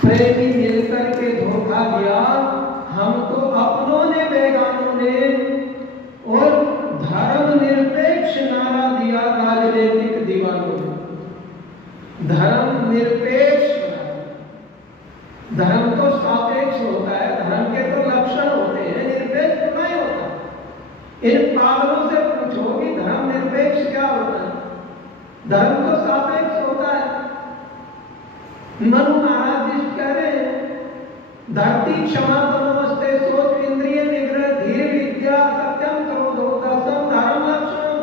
प्रेमी मिलकर के धोखा दिया हमको अपनों ने बेगानों ने, और धर्मनिरपेक्ष नारा दिया राजनीतिक दीवानों ने। धर्मनिरपेक्ष, धर्म तो सापेक्ष होता है, धर्म के तो लक्षण होते हैं, निरपेक्ष तो नहीं होता। इन पागलों से पूछो कि धर्मनिरपेक्ष क्या होता है? धर्म तो सापेक्ष होता है। मनु महाराज जी कह रहे हैं, धरती क्षमा नमस्ते सोच इंद्रिय निग्रह धीर विद्या सत्यम क्रोधो दसम धर्म लक्षण।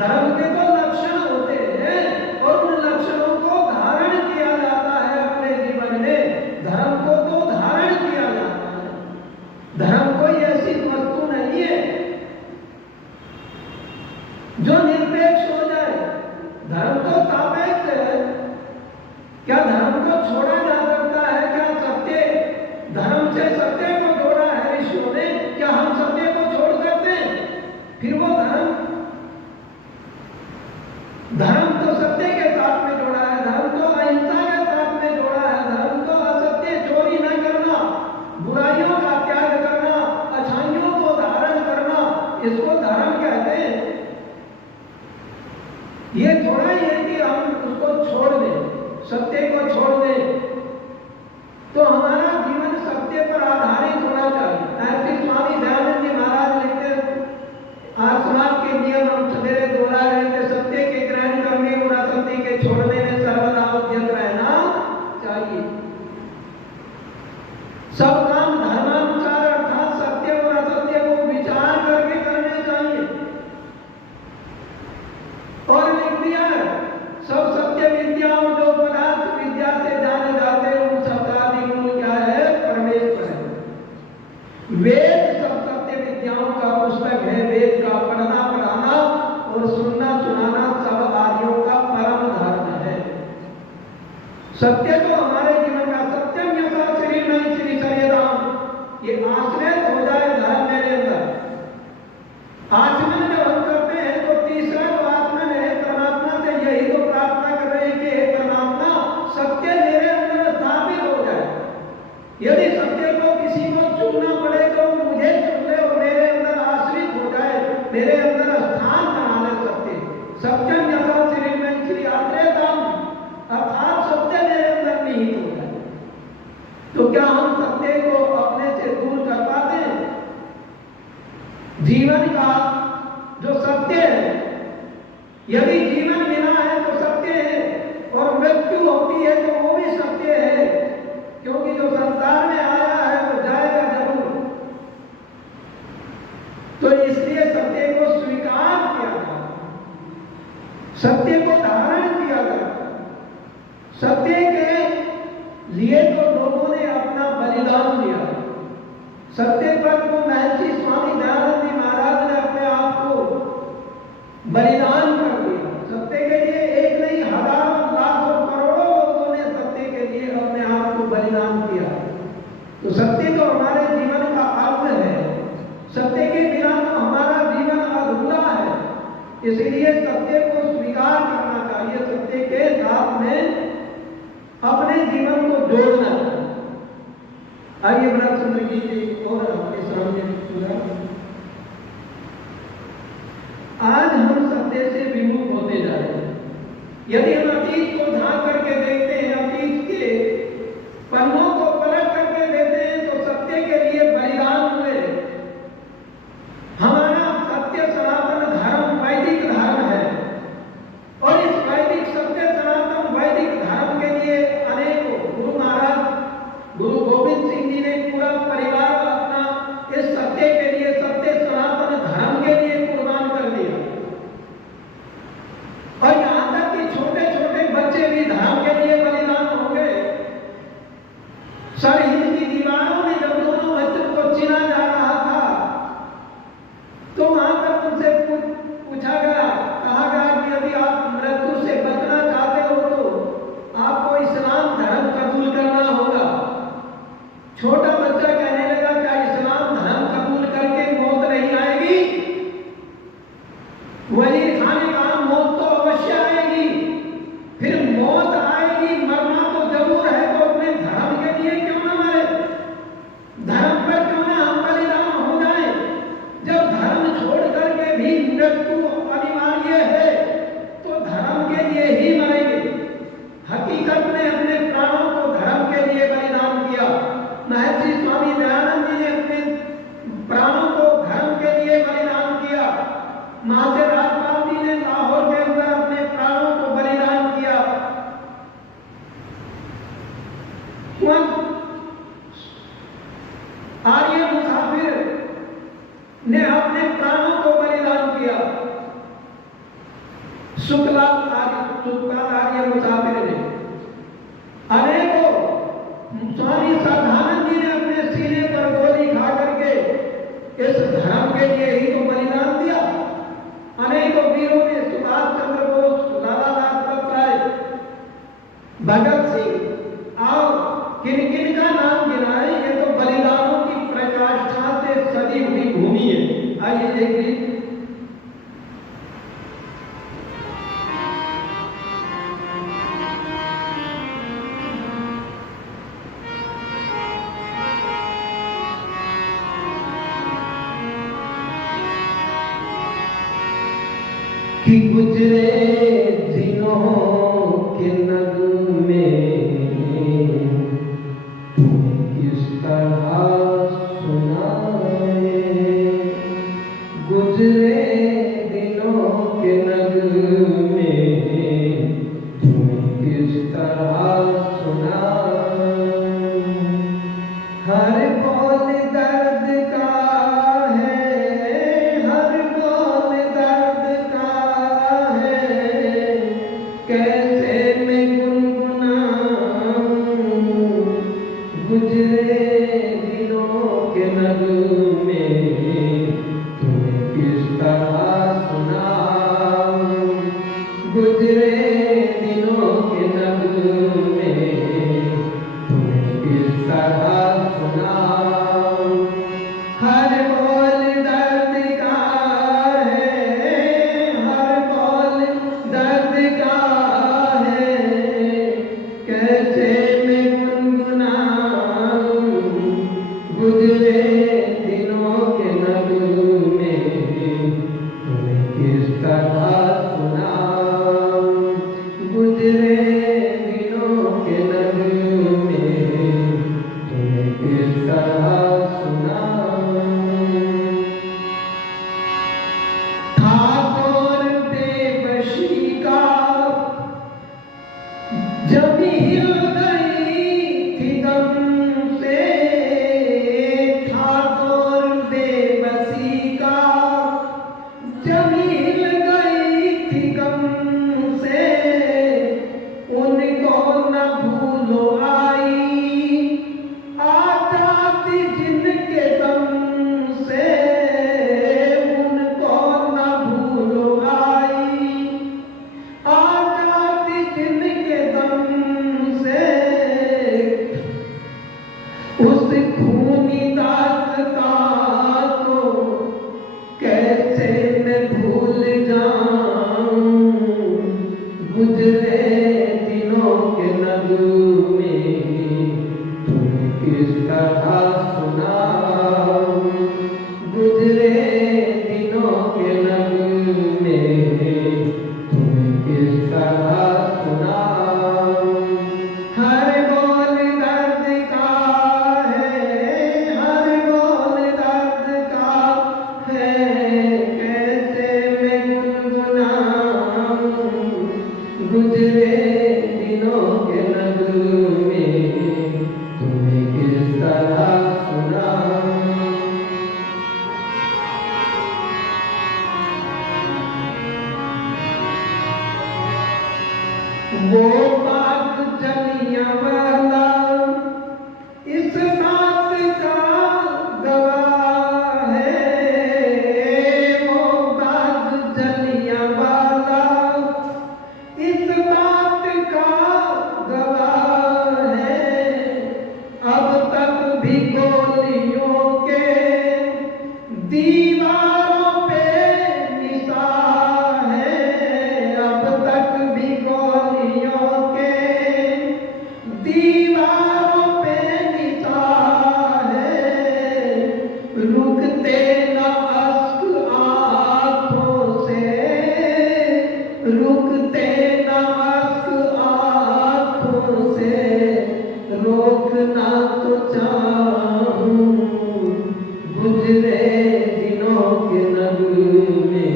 धर्म के तो लक्षण होते हैं और उन लक्षणों को धारण किया जाता है अपने जीवन में। धर्म को तो धारण किया जाता है। धर्म कोई ऐसी वस्तु नहीं है जो निरपेक्ष हो जाए। धर्म तो सापेक्ष है। क्या धर्म को छोड़ा जा सकता है? क्या सत्य, धर्म से सत्य को जोड़ा है ऋषियों ने, क्या हम सत्य को छोड़ सकते हैं? फिर वो धर्म तो सत्य के साथ में जोड़ा है, धर्म तो अहिंसा के साथ में जोड़ा है, धर्म तो असत्य, चोरी न करना, बुराइयों का त्याग करना, अच्छाइयों को धारण करना, इसको धर्म कहते हैं। ये थोड़ा ही है कि हम उसको छोड़ दें, सत्य को छोड़ दें। तो हमारा जीवन सत्य पर आधारित होना चाहिए। ऐसे स्वामी दयानंद जी महाराज लिखते हैं, आसमान के नियम हम सवेरे दोहरा रहे थे, सत्य के ग्रहण करने और असत्य के छोड़ने में सर्वदा उद्यत रहना चाहिए। सब काम धर्मानुसार अर्थात सत्य और असत्य को विचार करके करने चाहिए। और लिख दिया है, सब सत्य विद्याओं जो पदार्थ विद्या से जाने जाते हैं उन सबका आदि मूल क्या है? परमेश्वर है। वेद सब सत्य विद्याओं का पुस्तक है। वेद का पढ़ना पढ़ाना और सुनना सुनाना सब आर्यों का परम धर्म है। सत्य तो हमारे जीवन का सत्यम यथा शरीर नहीं श्री शरीराम, ये आश्रय हो जाए धर्म मेरे अंदर। आचमन जब हम करते हैं तो तीसरा जो आचमन है, परमात्मा से यही तो प्रार्थना कर रहे हैं कि हे परमात्मा सत्य मेरे अंदर स्थापित हो जाए। यदि सत्य को किसी को चुनना पड़े तो मुझे चुन ले और मेरे अंदर आश्रित हो जाए, मेरे अंदर स्थान बना ले सत्य। सत्यम यथा शरीर में श्री आत्रेयताम, अर्थात सत्य मेरे अंदर निहित हो जाए। तो क्या हम सत्य को अपने से दूर कर पाते हैं? जीवन का जो सत्य है, यदि जीवन बिना है तो सत्य है, और मृत्यु होती है तो वो भी सत्य है, क्योंकि जो संसार में आया है वो जाएगा जरूर। तो इसलिए सत्य को स्वीकार किया जाता, सत्य को धारण किया जाता। सत्य के लिए तो लोगों ने अपना बलिदान दिया। सत्य पर को महर्षि स्वामी दयानंद जी महाराज ने अपने आप को बलिदान कर दिया। सत्य के लिए एक नहीं हजारों लाखों करोड़ों लोगों ने सत्य के लिए अपने आप को बलिदान किया। तो सत्य तो हमारे जीवन का अंग है। सत्य के बिना तो हमारा जीवन अधूरा है। इसलिए सत्य को स्वीकार करना चाहिए, सत्य के साथ में अपने जीवन को जोड़ना चाहिए। आइए ब्रह्मचंद्र जी और अपने सामने पूरा। आज हम सत्य से विमुख होते जा रहे हैं। यदि हम अतीत को झांक करके देखते हैं, अतीत के पन्नों को पलट करके देखते हैं तो सत्य के लिए बलिदान हुए। हमारा सत्य सनातन धर्म वैदिक धर्म है, और इस वैदिक सत्य सनातन वैदिक धर्म के लिए अनेकों गुरु महाराज गुरु गोविंद सिंह जी ने पूरा परिवार अपना इस सत्य के लिए, सत्य सनातन धर्म के लिए कुर्बान कर दिया। और यहाँ तक कि छोटे छोटे बच्चे भी धर्म भगत सिंह और किन किन का नाम गिनाए, ये तो बलिदानों की प्रकाष्ठा से सजी हुई भूमि है। आइए एक गीत। कि गुजरे दिनों के नगु में तुम्हें किस तरह सुनाए, गुजरे दिनों के नगु में तुम्हें किस तरह सुनाए। हर बोल दर्द का है, हर बोल दर्द का है, कैसे मैं गुनगुनाऊं, गुजरे दिनों के नगु में तुम्हें किस तरह सुनाऊं, गुजरे दिनों के नगु में तुम्हें किस तरह सुनाऊं। हर बोल दर्द का है, हर बोल दर्द का है, कैसे मैं गुनगुनाऊं, गुजरे दिनों के नगु में तुम्हें किस तरह सुनाऊं, गुजरे दिनों के नगु में तुम्हें किस तरह सुनाऊं। ठाकुर देवशी का जब हिल गई थी गम से, ठाकुर देवशी का जब हिल गई थी गम से, उनको न भूलो आई, आजादी जिनके दम से, उनको न भूलो आई, आजादी जिनके दम से। उस खूनी दास्तां को कैसे मैं भूल जाऊं, गुजरे दिनों के नगु में तुम्हें किस तरह सुनाऊं, गुजरे दिनों के नगु में तुम्हें किस तरह सुनाऊं। हर बोल दर्द का है, हर बोल दर्द का है, कैसे मैं गुनगुनाऊं, गुजरे दिनों के नगु में तुम्हें किस तरह सुनाऊं। वो बात जलियांवाला इस बात का गवाह है, वो बात जलियांवाला इस बात का गवाह है। अब तक भी गोलियों के दीवारों पे निशान है, अब तक भी गोलियों के दीवारों पे निशान है। रुकते न अश्क आँखों से, रुकते न अश्क आँखों से, रोकना तो चाहूं, गुजरे दिनों के नगु में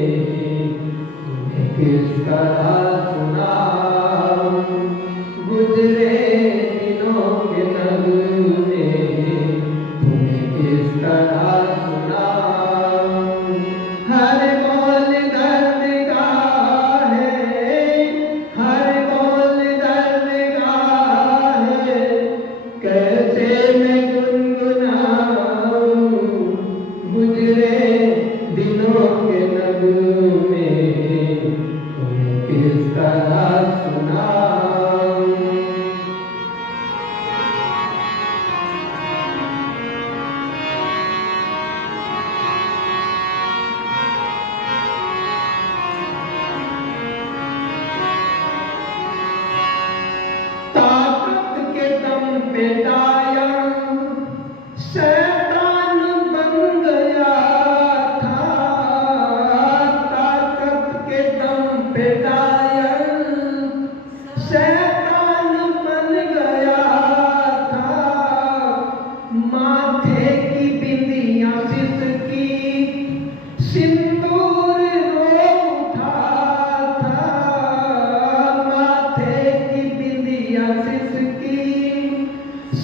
तुम्हें किस तरह सुनाऊं, गुजरे दिनों मिटाया, शैतान बन गया था, ताकत के दम पे डायल, शैतान बन गया था, माथे की बिंदियां सिसकी, सिंदूर रो उठा था, माथे की बिंदियां सिसकी,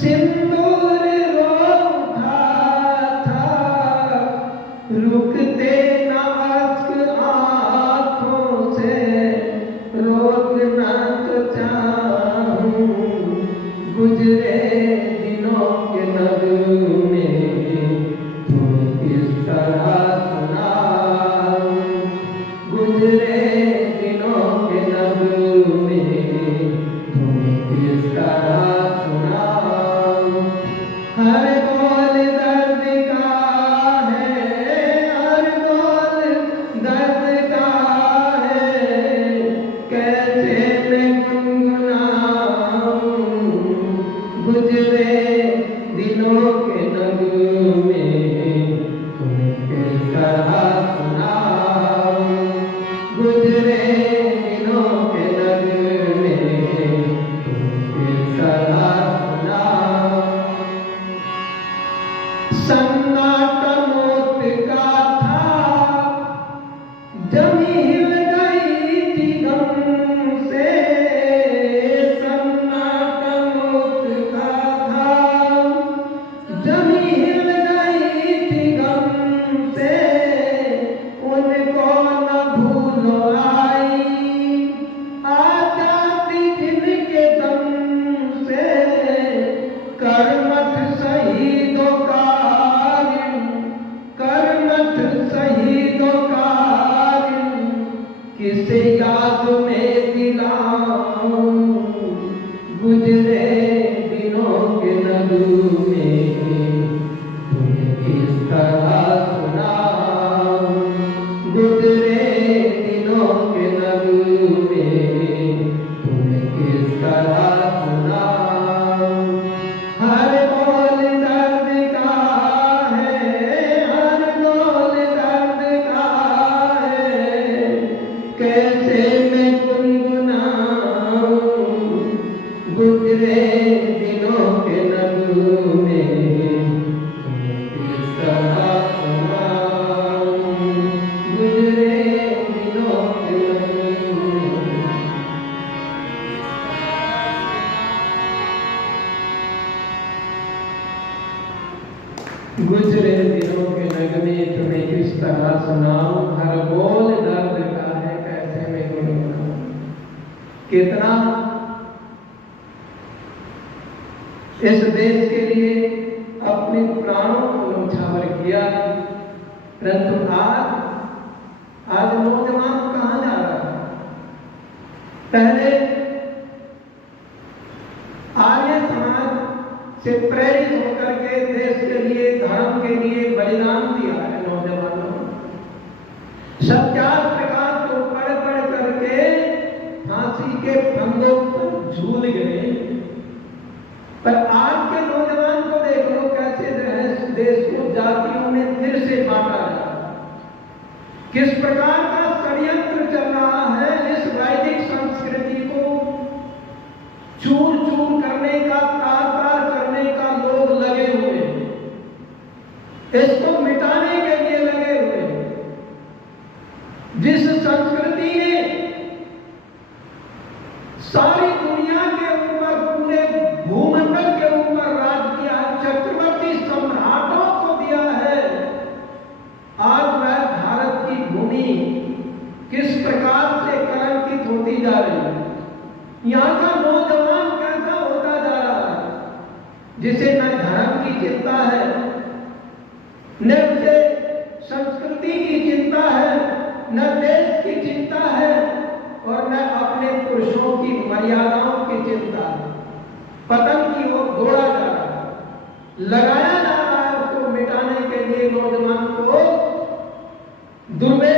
सिंदूर रो उठा था, रुकते ना अश्क आँखों से, रोकना तो चाहूं, गुजरे दिनों के नगमे तुम्हें किस तरह सुनाऊं, गुजरे दिनों के नगमे तुम्हें किस तरह सुनाऊं। हर बोल दर्द का है, हर बोल दर्द का है, कैसे मैं गुनगुनाऊं, गुजरे दिनों के नगमे तुम्हें किस तरह सुनाऊं, गुजरे दिनों के नगमे तुम्हें किस तरह सुनाऊं। सन्नाटा मौत का था, जमी हिल गई थी गम से, सन्नाटा मौत का था, जमी हिल गई थी गम से, उनको न भूलो आई, आ जाती जिनके दम से, करमत शहीदों का रिम, करमत शहीदों का रिम, किसे याद में दिलाऊं, गुजरे दिनों के नगमे तुम्हें किस तरह सुनाऊं, गुजरे दिनों के नगमे तुम्हें किस तरह सुनाऊं। हर बोल दर्द का है, हर बोल दर्द का है, कैसे मैं गुनगुनाऊं, गुजरे दिनों के नगमे तुम्हें किस तरह सुनाऊं, गुजरे दिनों के नगमे। गुजरे दिनों के नगमे तुम्हें किस तरह सुनाऊं, हर बोल दर्द का है, कैसे मैं गुनगुनाऊं। कितना इस देश के लिए अपने प्राणों को न्यौछावर किया, परंतु आज नौजवान कहाँ जा रहा है। पहले आर्य समाज से प्रेरित होकर के देश के लिए, धर्म के लिए बलिदान दिया है नौजवानों ने। सत्याग्रह को पढ़ करके फांसी के फंदों पर झूल गए, पर आज के नौजवान को देख लो कैसे देश को जातियों में फिर से बांटा जा रहा है, किस प्रकार का षड्यंत्र चल रहा है। इस वैदिक संस्कृति को चूर चूर करने का, तार तार करने का लोग लगे हुए हैं, इसको मिटाने के लिए लगे हुए हैं। जिस संस्कृति ने सारी दुनिया के ऊपर, पूरे भूमंडल के ऊपर राज किया है, चक्रवर्ती सम्राटों को दिया है, आज वह भारत की भूमि किस प्रकार से कलंकित होती जा रही है। यहाँ का नौजवान कैसा होता जा रहा है, जिसे न धर्म की चिंता है, न उसे संस्कृति की चिंता है, न देश की चिंता है, और न अपने पुरुषों की मर्यादाओं की चिंता है। पतन की ओर दौड़ा जा रहा है, लगाया जा रहा है उसको मिटाने के लिए नौजवान को दुर्वे